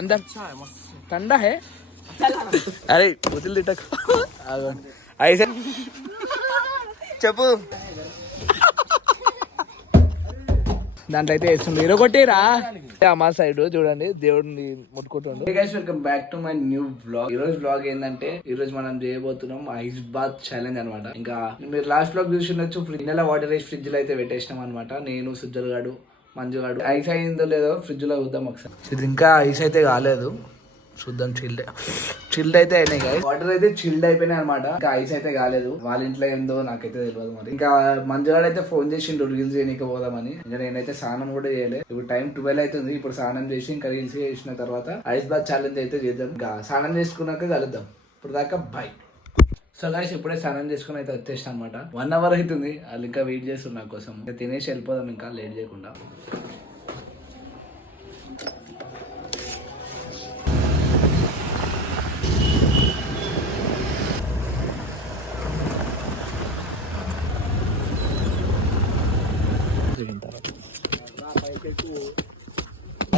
अंदर ठंडा है अरे बोतल तिटक ऐसे చెప్పు దాంట్లో అయితే వేస్తుంది హీరో కొట్టేరా మా సైడ్ చూడండి దేవుడిని ముట్టుకుంటుండు. Welcome back to my new vlog. ఈ రోజు వ్లాగ్ ఏంటంటే ఈ రోజు మనం చేయబోతున్నాం ఐస్ బాత్ ఛాలెంజ్ అనమాట. ఇంకా మీరు లాస్ట్ వ్లాగ్ చూసిండొచ్చు, ఫ్రిడ్జ్ నెల వాటర్ వేసి ఫ్రిడ్జ్ లో అయితే పెట్టేసినాం అనమాట. నేను సుజ్జల్ గాడు మంజుగాడు. ఐస్ అయిందో లేదో ఫ్రిడ్జ్ లో చూద్దాం ఒకసారి. ఇది ఇంకా ఐస్ అయితే కాలేదు, చూద్దాం. చిల్డ్ అయితే అయినాయి కదా, వాటర్ అయితే చిల్డ్ అయిపోయినాయి అనమాట. ఇంకా ఐస్ అయితే కాలేదు. వాళ్ళ ఇంట్లో ఏందో నాకైతే తెలియదు మరి. ఇంకా మంజుగాడు అయితే ఫోన్ చేసిండు రీల్స్ చేయనీకి పోదామని. ఇంకా నేనైతే స్నానం కూడా చేయలేదు. ఇప్పుడు టైం 12 అవుతుంది. ఇప్పుడు స్నానం చేసి ఇంకా రీల్స్ చేసిన తర్వాత ఐస్ బాత్ ఛాలెంజ్ అయితే చేద్దాం. ఇంకా స్నానం చేసుకున్నాక కలుద్దాం. ఇప్పుడు దాకా బై. సో గైస్ ఇప్పుడే స్నానం చేసుకుని అయితే వచ్చేసిన అనమాట. 1 hour అవుతుంది. వాళ్ళు ఇంకా వెయిట్ చేస్తున్నారు నా కోసం. ఇంకా తినేసి వెళ్ళిపోదాం ఇంకా లేట్ చేయకుండా.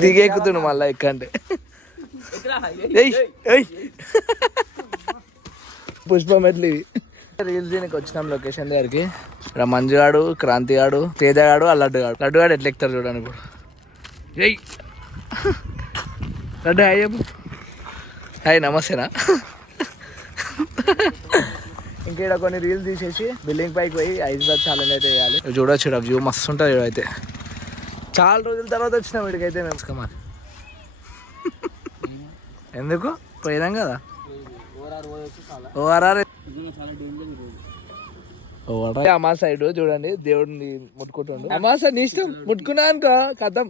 దిగెక్కుతుండు మళ్ళా ఎక్కంటే పుష్పం ఎట్లు ఇవి. రీల్స్ దీనికి వచ్చినాం లొకేషన్ దగ్గరికి. ఇక్కడ మంజుగాడు, క్రాంతిగాడు, తేజగాడు, లడ్డుగాడు. లడ్డుగాడు ఎట్లా ఎక్కుతారు చూడండి ఇప్పుడు. ఏయ్ లడ్డు హాయ్ చెప్పు. హాయ్ నమస్తేనా. ఇంకా ఇక్కడ కొన్ని రీల్స్ తీసేసి బిల్డింగ్ పైకి పోయి ఐస్ బాత్ ఛాలెంజ్ అయితే వేయాలి. చూడొచ్చు వ్యూ మస్తు ఉంటుంది. అయితే చాలా రోజుల తర్వాత వచ్చినాం వీడికైతే మేము. మరి ఎందుకు పోయినాం కదా ఓఆర్ఆర్. అమ్మా సైడ్ చూడండి దేవుడిని ముట్టుకుంటుండు. అమ్మా సార్ నీ ఇష్టం, ముట్టుకున్నా అనుకో కథం.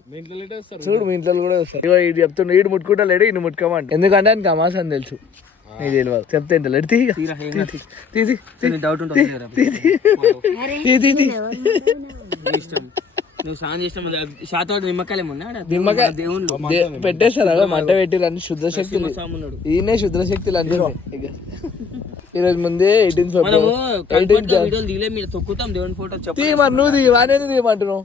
చూడు మీ ఇంట్లో కూడా వస్తారు. ఇటు చెప్తుండు ఈడు ముట్టుకుంటా లేడు, ఇన్ని ముట్టుకోమంట. ఎందుకంటే ఆయనకి అమాస అని తెలుసు, నీకు తెలియదు. చెప్తే ఇంటలేడు. పెట్టేస్తారు మంట పెట్టిరు అన్ని శుద్ధ శక్తులు. ఈయనే శుద్ధ శక్తులు అన్ని. ఈ రోజు ముందే 18 మరి నువ్వు దివానే దిగమంటున్నావు.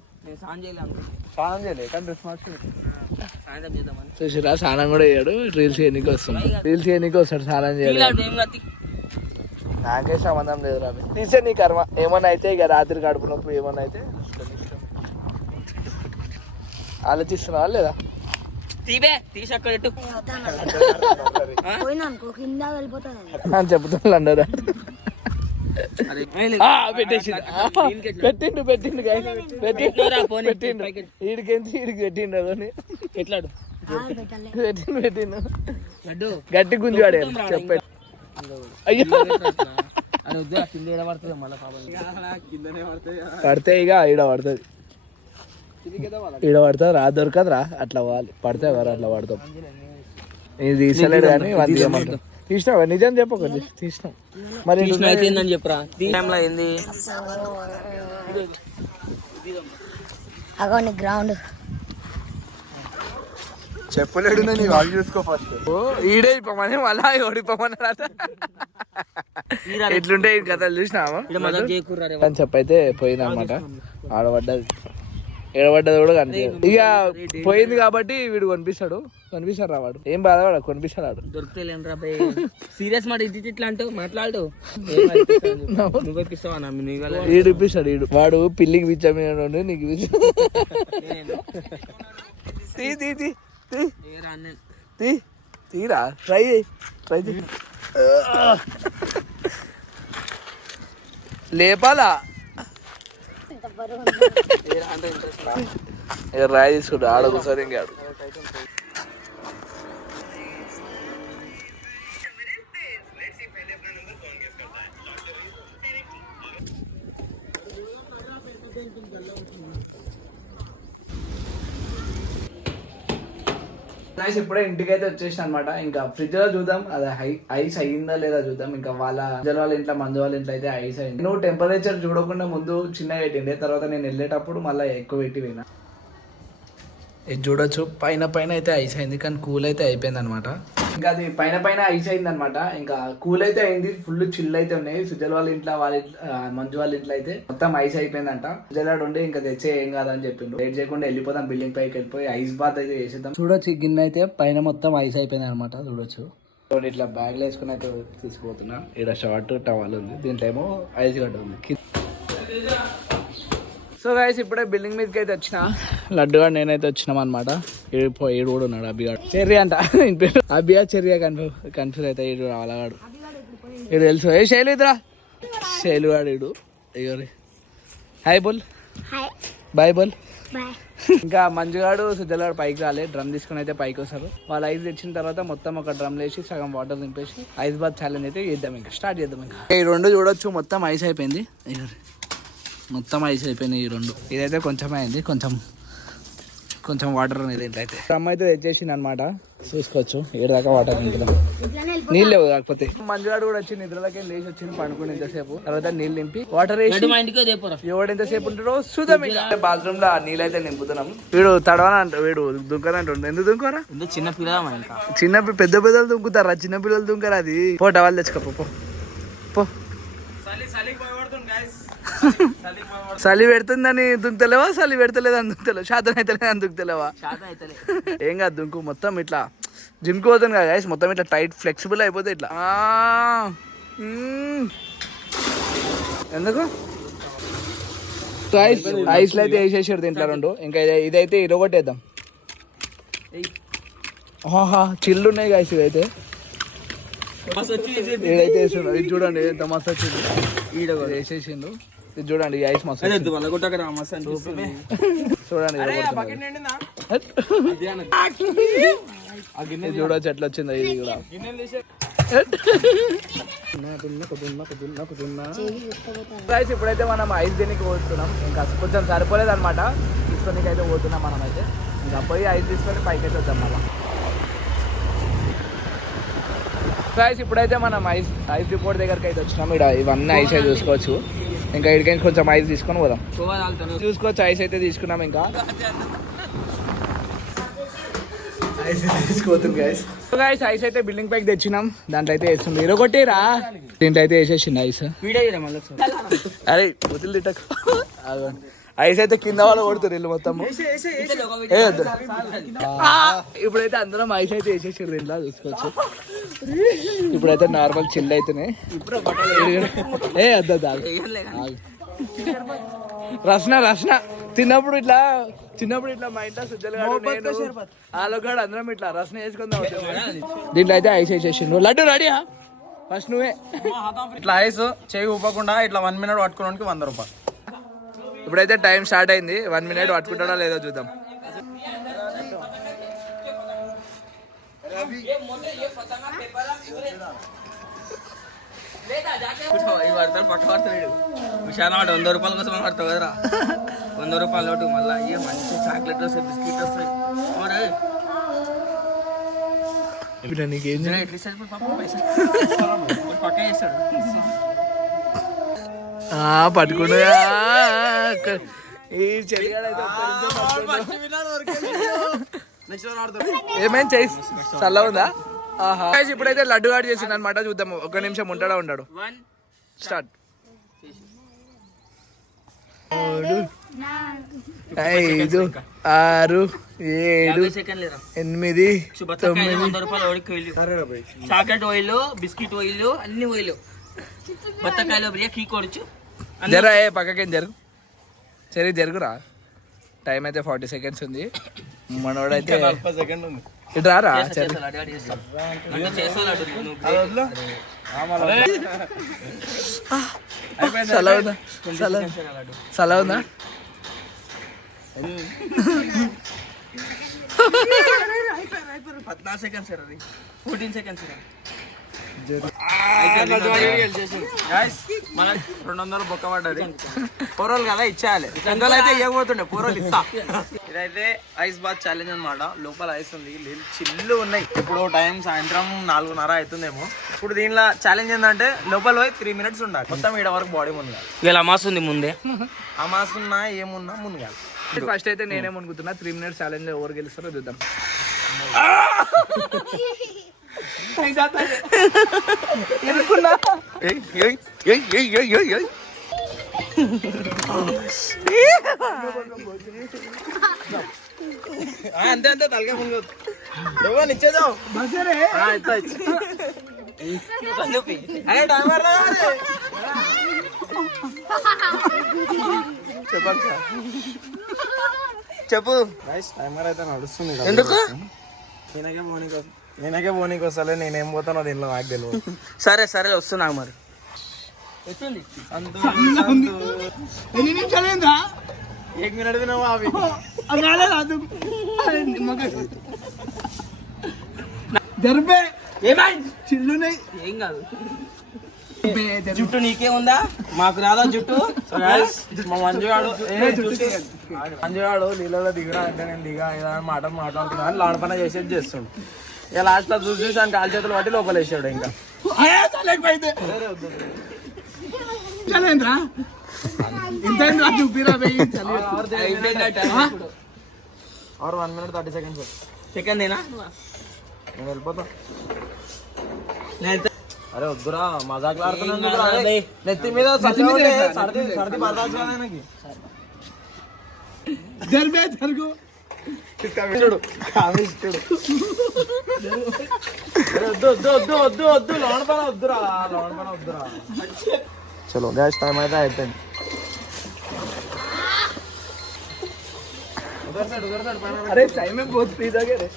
చూసిరా స్నానం కూడా చేయడు. రీల్స్ చేయడానికి వస్తాడు. రీల్స్ చేయడానికి వస్తాడు, స్నానం చేయడు. నాకే సంబంధం లేదు రా. తీసే నీ కర్మ. ఏమన్నా అయితే ఇక రాత్రి గడుపునప్పుడు ఏమన్నా అయితే ఆలోచిస్తున్నావా లేదా? చెప్తున్నా అందరూ. పెట్టిండు ఈడికి పెట్టిండు అని ఎట్లాడు పెట్టిండు. గట్టి గుంజాడు చెప్పాడు. అయ్యో పడితే ఇక ఈడ పడుతుంది. ఈడ పడుతుంది రా, దొరకదు రా. అట్లా వాళ్ళు పడితే ఎవరు అట్లా పడతాం. ఇది తీసలేడు కానీ వాళ్ళు తీయమంటాం. తీసినావా? నిజం చెప్పకండి తీసినాం. మరి చెప్పరా గ్రౌండ్ చెప్పలేడు. నీ వాళ్ళు చూసుకో ఫస్ట్. ఈడే ఇప్పమని మళ్ళా ఓడిపోమన్నారట. ఎట్లుంటాయి కథలు చూసినావా అని చెప్పైతే పోయింది అనమాట. ఆడబడ్డది ఏడబడ్డది కూడా కనిపించదు. ఇక పోయింది కాబట్టి వీడు కొనిపిస్తాడు రా. వాడు ఏం బాధపడ కొనిపిస్తాడు. సీరియస్ మాట ఇట్లా అంటూ మాట్లాడు. వీడు ఇప్పిస్తాడు. వీడు వాడు పిల్లికి పిచ్చా నీకు తీరా ట్రై లేపాలా. రాయి తీసుకుంటా ఆడొకసారి ఇంకాడు. నైస్. ఇప్పుడే ఇంటికి అయితే వచ్చేసిన అనమాట. ఇంకా ఫ్రిడ్జ్ లో చూద్దాం అది ఐస్ అయిందా లేదా చూద్దాం. ఇంకా వాళ్ళ ఇంట్లో మందు వాళ్ళ ఇంట్లో అయితే ఐస్ అయింది. నువ్వు టెంపరేచర్ చూడకుండా ముందు చిన్నగా పెట్టిండే, తర్వాత నేను వెళ్ళేటప్పుడు మళ్ళీ ఎక్కువ పెట్టి పోయినా. ఇది చూడొచ్చు పైన అయితే ఐస్ అయింది కానీ కూల్ అయితే అయిపోయింది అనమాట. ఇంకా అది పైన పైన ఐస్ అయింది అనమాట. ఇంకా కూల్ అయితే అయింది, ఫుల్ చిల్ అయితే ఉన్నాయి. సుజల్ వాళ్ళ ఇంట్లో మంజు వాళ్ళ ఇంట్లో అయితే మొత్తం ఐస్ అయిపోయిందంట. సుజల్ ఉండి ఇంకా తెచ్చే ఏం కాదని చెప్పిండు. లేట్ చేయకుండా వెళ్ళిపోతాం, బిల్డింగ్ పైకి వెళ్ళిపోయి ఐస్ బాత్ అయితే చేసేద్దాం. చూడొచ్చు ఈ గిన్నె అయితే పైన మొత్తం ఐస్ అయిపోయింది అనమాట. చూడొచ్చు ఇట్లా బ్యాగ్లో వేసుకుని అయితే తీసుకుపోతున్నా. ఇక్కడ షార్ట్ టవల్ ఉంది, దీంట్లో ఏమో ఐస్ గడ్డ ఉంది. సో గైస్ ఇప్పుడే బిల్డింగ్ మీదకి అయితే వచ్చిన లడ్డుగా నేనైతే వచ్చినాం అనమాట. ఏడు కూడా ఉన్నాడు అభిగాడు, చెర్రీ అంట పేరు అభియా చెర్రీయా కన్ఫ్యూజ్ అయితే ఏడు అలాగాడు. ఇడు తెలుసు ఏ శైలు ఇద్దరా శైలుగాడు ఇడు. అయ్యోరి హాయ్ బోల్, బాయ్ బోల్. ఇంకా మంజుగాడు సుజల్గాడు పైకి రాలే, డ్రమ్ తీసుకుని అయితే పైకి వస్తారు. వాళ్ళు ఐస్ తెచ్చిన తర్వాత మొత్తం ఒక డ్రమ్ వేసి సగం వాటర్ నింపేసి ఐస్ బాత్ ఛాలెంజ్ అయితే చేద్దాం. ఇంకా స్టార్ట్ చేద్దాం. ఇంకా ఈ రెండు చూడొచ్చు మొత్తం ఐస్ అయిపోయింది. మొత్తం ఐస్ అయిపోయినాయి ఈ రెండు. ఇదైతే కొంచెం అయింది, కొంచెం వాటర్ అనేది ఏంటైతే డ్రమ్ అయితే తెచ్చేసింది అనమాట. చూసుకోవచ్చు ఏడాక వాటర్ నింపుదాం. నీళ్ళు లేవు కాకపోతే మంజుగాడు కూడా వచ్చి నిద్రలోకి లేచి వచ్చింది, పండుకుని ఇంతసేపు. తర్వాత నీళ్ళు నింపి వాటర్ వేసి ఎవడు ఎంతసేపు ఉంటాడో చూద్దాం. ఇంకా బాత్రూమ్ లో నీళ్ళు అయితే నింపుతున్నాం. వీడు తడవని అంట, వీడు దుంకనంటుండు. ఎందుకు దుంకరా? చిన్న పెద్ద పెద్దలు దుంకుతారా, చిన్న పిల్లలు దుంకరా. అది పో టవాల్ తెచ్చుకో పో. చలి పెడుతుందని దుంకుతలేవా, చలి పెడతలేదని దుంకుతలేవు, శాతం అయితే అని దుంకుతలేవా? ఏం కాదు దుంకు. మొత్తం ఇట్లా జిమ్కి పోతుంది కదా గైస్, మొత్తం ఇట్లా టైట్ ఫ్లెక్సిబుల్ అయిపోతే ఇట్లా. ఎందుకు ఐస్లో అయితే వేసేసాడు దీంట్లో రెండు. ఇంకా ఇదైతే ఇరగొట్టేద్దాం. చిల్లు ఉన్నాయి గైస్. ఇదైతే ఇదైతే వేసిండు. ఇది చూడండి ఎంత మస్తు వచ్చింది. ఈడ వేసేసిండు. ఇది చూడండి ఐస్ మస్తు చూడండి. చూడవచ్చు ఎట్లా వచ్చిందో ఇది కూడా. ఇప్పుడైతే మనం ఐస్ దీనికి పోతున్నాం. ఇంకా కొంచెం సరిపోలేదు అనమాట, తీసుకోనికి అయితే పోతున్నాం మనం అయితే. ఇంకా పోయి ఐస్ తీసుకొని పైకి అయితే వద్దాం మళ్ళీ. గైస్ ఇప్పుడైతే మనం ఐస్ రిపోర్ట్ దగ్గరికి అయితే వచ్చినాం. ఇక్కడ ఇవన్నీ ఐస్ అయితే చూసుకోవచ్చు. ఇంకా ఇక్కడికి కొంచెం ఐస్ తీసుకొని పోదాం. చూసుకోవచ్చు ఐస్ అయితే తీసుకున్నాం. ఇంకా ఐస్ అయితే తీసుకోతుంది గైస్. గైస్ ఐస్ అయితే బిల్డింగ్ పైకి తెచ్చినాం. దాంట్లో అయితే వేస్తుంది ఇరగొట్టిరా. దీంట్లో అయితే వేసేసింది ఐస్. అరే వదిలి తిట్టకు. ఐస్ అయితే కింద వాళ్ళు కొడుతారు ఇల్లు మొత్తం. ఇప్పుడైతే అందరం ఐస్ అయితే వేసేసారు ఇంట్లో చూసుకోవచ్చు. ఇప్పుడైతే నార్మల్ చిల్ అయితేనే రస్న చిన్నప్పుడు ఇట్లా మా ఇంట్లో సుజ్జలు ఆలోగాడు అందరం ఇట్లా రస్న వేసుకుందాం. దీంట్లో అయితే ఐస్ వేసేసిండు. లడ్డు రెడీయా? ఫస్ట్ నువ్వే ఇట్లా ఐస్ చేయి ఊపకుండా ఇట్లా 1 minute పట్టుకోవడానికి 100 రూపాయలు. ఇప్పుడైతే టైం స్టార్ట్ అయింది. 1 minute పట్టుకుంటాడా లేదో చూద్దాం. పక్క పడతాడు విశాలం 100 రూపాయల కోసం పడతావు కదరా. 100 రూపాయల నోటు మళ్ళీ ఇక మంచి చాక్లెట్ వస్తాయి, బిస్కెట్ వస్తాయి. పక్క చేస్తాడు పట్టుకుంటు. ఈ ఏమైనా చేయి చల్ల ఉందా? ఇప్పుడైతే లడ్డు గాడు చేసింది అనమాట. చూద్దాం, 1 నిమిషం ఉంటాడా ఉన్నాడు. Start. 3 5 6 7 8 9 chocolate oil, biscuit oil, అన్ని ఆయిల్. బత్తకాయలు బియ్య కీ కొడుచు జరా పక్కకేం జరుగురా. టైం అయితే 40 seconds ఉంది. మనోడైతే ఇటు రారా. సలా ఉందా? 14 seconds 14 seconds. మన 200 బొక్క పడ్డది. పూర్వలు కదా ఇచ్చేయాలి, పెద్దలు అయితే ఇవ్వబోతుండే, పూర్వలు ఇస్తా. ఇదైతే ఐస్ బాత్ ఛాలెంజ్ అనమాట. లోపల ఐస్ ఉంది, నీళ్ళు చిల్లు ఉన్నాయి. ఇప్పుడు టైం సాయంత్రం 4:30 అవుతుందేమో. ఇప్పుడు దీనిలో ఛాలెంజ్ ఏంటంటే లోపల పోయి 3 minutes ఉండాలి. మొత్తం ఈడ వరకు బాడీ మునగాలి. ఇలా అమాస్ ఉంది ముందే, అమాస్ ఉన్నా ఏమున్నా మునగాలి. ఫస్ట్ అయితే నేనే మునుగుతున్నా. 3 minutes ఛాలెంజ్ ఎవరు గెలుస్తారో చూద్దాం. అంతే అంతే తలకే ముందు ఇచ్చేద్దాం అరే టైమర్ చెప్పు. టైమర్ అయితే నడుస్తుంది కదా. ఎందుకు? నేనకే పోనీకి వస్తలే, నేనేం పోతానో దీనిలో నాకు తెలియదు. సరే సరే వస్తున్నా మరి. ఎన్ని నిమిషాలు ఏంద్రా? 1 మినిట్ వినవా అవి జరిపే చిల్లున్నాయి. ఏం కాదు. జుట్టు నీకే ఉందా, మాకు రాదా జుట్టు? మా మంజుగాడు నీళ్ళలో దిగురా అంటే నేను దిగా ఏదైనా మాట్లాడుతున్నా అని లాండ్ పని చేసేది చేస్తుండు. ఇక లాస్ట్ లో చూసి ఆయన కాలు చేతులు పట్టి లోపల వేసాడు. ఇంకా చూపిరా ఆర్ 1 minute 30 seconds. సెకండ్ ఏనా? నేను వెళ్ళిపోతా. నేనైతే అరే వద్దురా, మజాక్ ఆడుతున్నాను. నెత్తి మీద సర్ది పడతాచ్చు కదా ఆయనకి. జరిపే జరుగు చూడు కామిస్తుడు. వద్దు లోన్ పని వద్దురా. చలో గ్యాస్ టైం అయితే అయిపోయింది. अरे टाइम में बहुत फ्रीज आ गया रे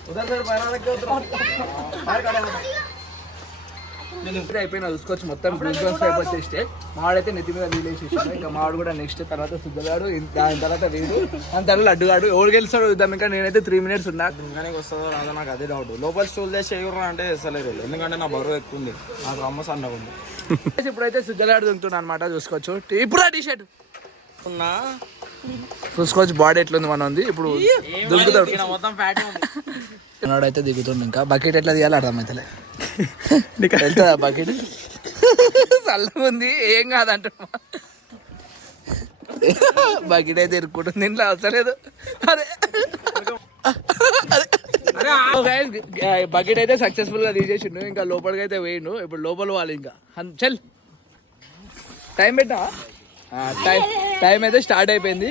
అయిపోయినా చూసుకోవచ్చు. మొత్తం గ్రూప్ అయిపోతే మావాడైతే నెత్తి మీద రిలేషన్ ఇంకా మావాడు కూడా నెక్స్ట్ తర్వాత సుద్దగాడు, దాని తర్వాత వీడు, దాని తర్వాత లడ్డుగాడు. ఎవరు గెలుస్తాడు చూద్దాం. ఇంకా నేనైతే 3 minutes ఉన్నా. ఇంకా వస్తుందో రాదో నాకు అదే డౌట్. లోపల స్టూల్ చేసి చేయరు అంటే వేస్తలేరు, ఎందుకంటే నా బరువు ఎక్కువ ఉంది, నాకు అమ్మ సన్నగా ఉంది. ఇప్పుడైతే సుద్దగాడు దుంకుతున్నా అనమాట. చూసుకోవచ్చు. ఇప్పుడు టీ షర్ట్ ఉన్నా చూసుకోవచ్చు. బాడీ ఎట్లుంది మన ఉంది. ఇప్పుడు దుంకుతాడు. మొత్తం ఫ్యాట్ ఉంది. అయితే దిగుతుంది. ఇంకా బకెట్ ఎట్లా తీయాలి అర్థమైతలే. వెళ్తుందా బకెట్? చల్లగా ఉంది, ఏం కాదంట. బకెట్ అయితే ఇరుక్కుంటుంది, ఇంట్లో అవసరం. అరే బకెట్ అయితే సక్సెస్ఫుల్ గా తీసేసిండు. ఇంకా లోపలికి అయితే వేయండు. ఇప్పుడు లోపల వాళ్ళు ఇంకా చల్ టైం పెట్టా. టైం అయితే స్టార్ట్ అయిపోయింది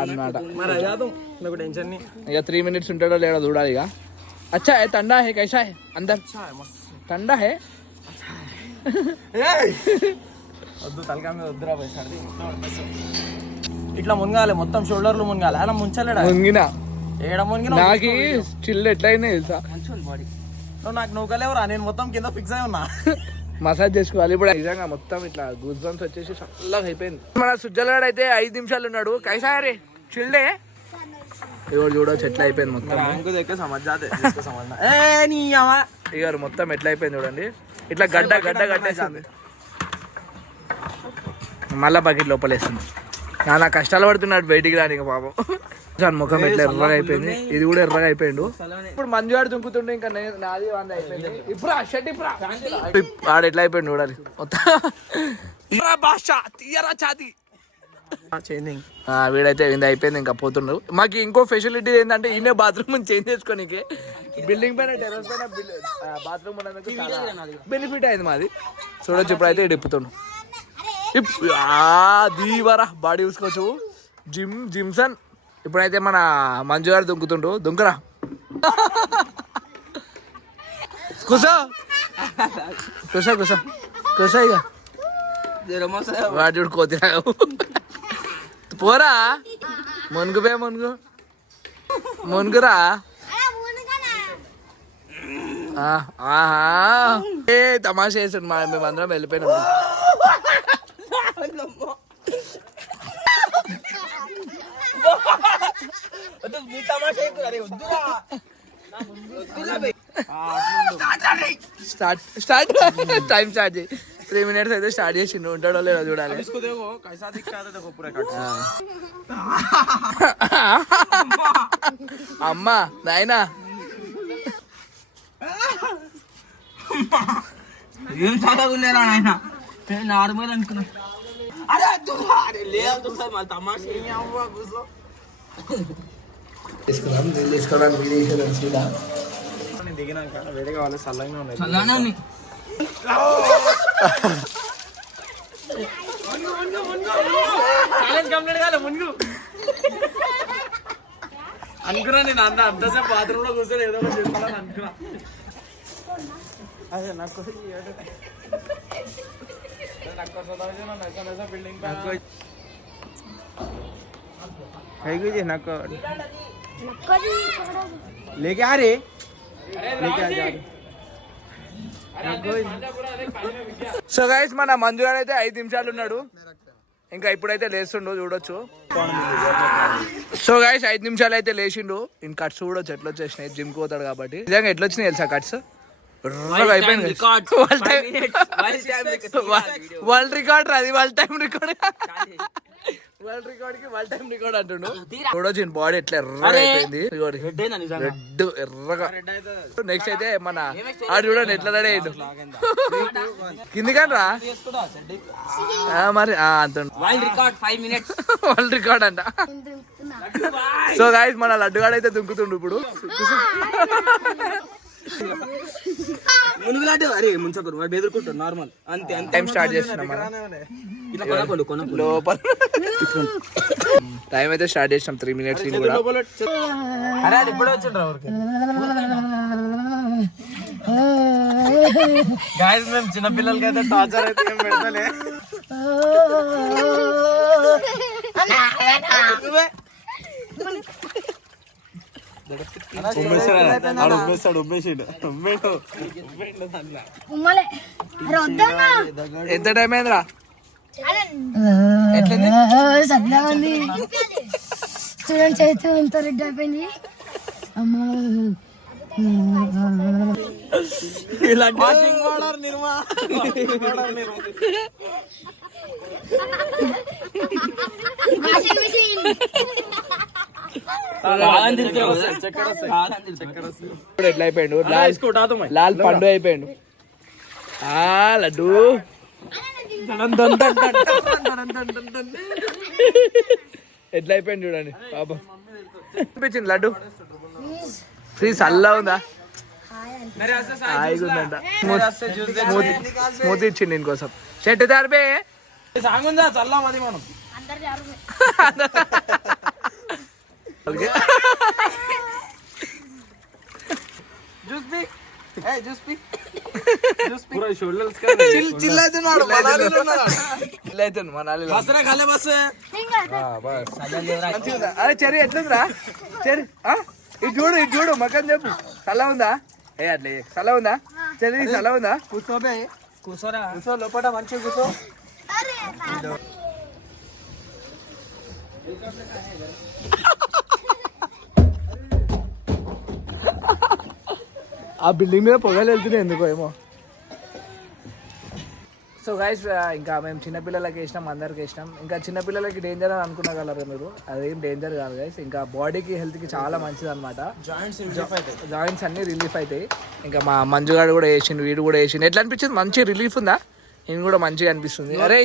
అన్నమాట. ఇక 3 minutes ఉంటాడో లేడో చూడాలి. ఇక अच्छा है, ठंडा है, कैसा है अंदर? ठंडा है. వద్దు తలకా మీద వద్దురా సర్ది. ఇట్లా మునగాలి, మొత్తం షోల్డర్లు మునగాలి. అలా ముంచలేడా? మునిగిన ఏడ మునిగిన నాకు చిల్లు ఎట్లయింది తెలుసా? నాకు నూకలేవరా, నేను మొత్తం కింద ఫిక్స్ అయి ఉన్నా. మసాజ్ చేసుకోవాలి ఇప్పుడు. నిజంగా మొత్తం ఇట్లా గూస్ బంప్స్ వచ్చేసి చల్లగా అయిపోయింది. మన సుజ్జలగాడు అయితే 5 నిమిషాలు ఉన్నాడు. కైసా రే చిల్డే ఇవాడు చూడవచ్చు ఎట్లా అయిపోయింది మొత్తం. ఇక మొత్తం ఎట్లా అయిపోయింది చూడండి. ఇట్లా గడ్డ కట్టేస్తుంది. మళ్ళా బకెట్ లోపలేస్తుంది. చాలా కష్టాలు పడుతున్నాడు బయటికి రాని పాపం. దాని ముఖం ఎట్లా ఎర్రగా అయిపోయింది. ఇది కూడా ఎర్రగా అయిపోయిండు. ఇప్పుడు మంజుగాడు దుంకుతుండే. ఇంకా నాది వంద అయిపోయింది. ఇప్పుడు షర్ట్ ఆడ ఎట్లా అయిపోయింది చూడాలి మొత్తం. వీడైతే ఇది అయిపోయింది. ఇంకా పోతుండ్రు. మాకు ఇంకో ఫెసిలిటీ ఏంటంటే ఈయన బాత్రూమ్ చేంజ్ చేసుకోనికి బిల్డింగ్ పైన టెర్రస్ పైన బాత్రూమ్ బెనిఫిట్ అయింది మాది. చూడొచ్చు. ఇప్పుడైతే డిప్పుతుండు. దీవరా బాడీ చూసుకోవచ్చు. జిమ్సన్. ఇప్పుడైతే మన మంజు గారు దుంకుతుండ్రు. దుంకరా కుసా కుసా కుసా కుసా. ఇక వాడు చూడు కోతిరా. పోరా మునుగుబే మునుగురా. ఏ తమాషా చేస్తుండు. మేమందరం వెళ్ళిపోయినాం. స్టార్ట్ టైం స్టార్ట్ చేయి. 3 minutes అయితే స్టార్ట్ చేసిండు. ఉంటాడో లేదో చూడాలి. అమ్మా నాయనా ఏం చదవలేరా నాయన, నార్మల్ అనుకున్నా. తీసుకున్నాం. నేను తీసుకోవడానికి నేను దిగినాక వేడిగా వాళ్ళు చల్లగా ఉన్నాయి. చల్లగానే ఉంది. అనుకున్నా నేను అంతసేపు బాత్రూమ్ లో కూర్చొని ఏదో ఒకటి చేస్తానని అనుకున్నా. అదే నాకు బిల్డింగ్ నాకు लेके आ रे సో గైస్ మన మంజు గారు అయితే 5 నిమిషాలు ఉన్నాడు, ఇంకా ఇప్పుడైతే లేస్తుండు చూడొచ్చు. సో గైస్ 5 నిమిషాలు అయితే లేచిండు. ఇంకా కట్స్ చూడొచ్చు ఎట్లా వచ్చేసినాయి, జిమ్ కి పోతాడు కాబట్టి. నిజంగా ఎట్లా వచ్చినాయి తెలుసా కట్స్? అయిపోయింది వరల్డ్ రికార్డ్ అది, world time record, world record కి వరల్డ్ టైం రికార్డ్ అంటుండు. చూడొచ్చు బాడీ ఎట్లా ఎర్రగా అయిపోయింది, రెడ్ ఎర్రగా. నెక్స్ట్ అయితే మన ఆడు చూడండి ఎట్లా రెడీ అయ్యిండు కిందికని రా మరి అంత వరల్డ్ రికార్డ్ అంట. సో గాయస్ మన లడ్డుగాడు అయితే దుంకుతుండు ఇప్పుడు. నార్మల్ అంతే. టైం స్టార్ట్ చేస్తున్నాం లోపల. టైం అయితే స్టార్ట్ చేసినాం 3 minutes కూడా. అరే అది ఇప్పుడు వచ్చిండ్రా ఊరికి. గాయస్ మేము చిన్న పిల్లలకి అయితే టార్చర్ అయితే ఏం పెడతలే. ఎంత టైం అయిందిరా? చూడండి చేతి ఎంత రెడ్ అయిపోయింది. ఎట్లా అయిపోయాడు? లాల్ పండు అయిపోయాడు. లడ్డు ఎట్లా అయిపోయింది చూడండి పాపం. అనిపించింది లడ్డు ఫ్రీజ్ అల్లా ఉందా? హాయిగా ఉందంట. స్మూత్ ఇచ్చింది దీనికోసం. షర్ట్ దారిపే సాంగ్ ఉందా చల్లా మది మనం అరే చెరి ఎట్లుందిరా చెరి? ఇది చూడు ఇది చూడు మకం చెప్పు. చల్ల ఉందా? ఏ అట్లే చల్ల ఉందా చెరి? చల్ల ఉందా? కూర్చోబే కూర్చోరా కూర్చో లోపల మంచిగా కూర్చో. ఆ బిల్డింగ్ మీద పొగలు వెళ్తున్నాయి ఎందుకో ఏమో. సో గైస్ ఇంకా మేము చిన్నపిల్లలకి వేసినాం, అందరికి వేసినాం. ఇంకా చిన్నపిల్లలకి డేంజర్ అని అనుకున్నగలరు మీరు, అదేం డేంజర్ కాదు గైస్. ఇంకా బాడీకి హెల్త్కి చాలా మంచిది అనమాట. జాయింట్స్ అన్ని రిలీఫ్ అవుతాయి. ఇంకా మా మంజుగాడు కూడా వేసిండు, వీడు కూడా వేసిండు. ఎట్లా అనిపించింది? మంచి రిలీఫ్ ఉందా? నేను కూడా మంచిగా అనిపిస్తుంది. అరే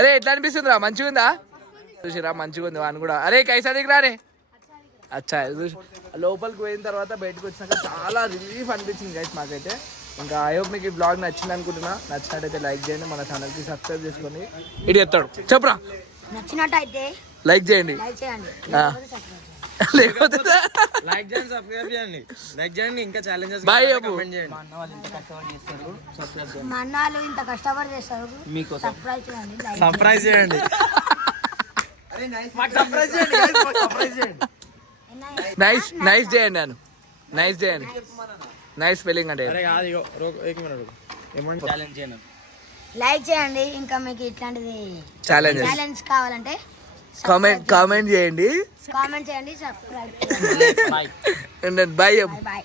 అరే ఎట్లా అనిపిస్తుంది రా? మంచిగా ఉందా? చూసిరా మంచిగా ఉంది వాని కూడా. అరే కైసా దిగు రారే. అచ్చా లోపలికి పోయిన తర్వాత బయటకు వచ్చినాక చాలా రిలీఫ్ అనిపించింది గైస్ మాకైతే. ఇంకా ఐ హోప్ మీకు ఈ బ్లాగ్ నచ్చింది అనుకుంటున్నా. నచ్చినట్టయితే లైక్ చేయండి, మన ఛానల్కి సబ్స్క్రైబ్ చేసుకోండి. ఇటు చెప్తాడు చెప్పురా. నచ్చినట్టయితే లైక్ చేయండి, లేకపోతే లైక్ చేయండి, సబ్స్క్రైబ్ చేయండి, లైక్ చేయండి. ఇంకా ఛాలెంజెస్ బాయ్ చెప్పు. కామెంట్ చేయండి. మా అన్నాలు ఇంత కష్టపడి చేస్తారు, సర్ప్రైజ్ చేయండి, సర్ప్రైజ్ చేయండి, మాకు సర్ప్రైజ్ చేయండి, మాకు సర్ప్రైజ్ చేయండి. నైస్ నైస్ చేయండి, నేను నైస్ చేయండి. నైస్ స్పెల్లింగ్ అంటే ఛాలెంజ్ చేయండి, లైక్ చేయండి. ఇంకా మీకు ఇట్లాంటిది ఛాలెంజ్ కావాలంటే కామెంట్ చేయండి, కామెంట్ చేయండి, సబ్స్క్రైబ్ బాయ్ బాయ్. బాయ్.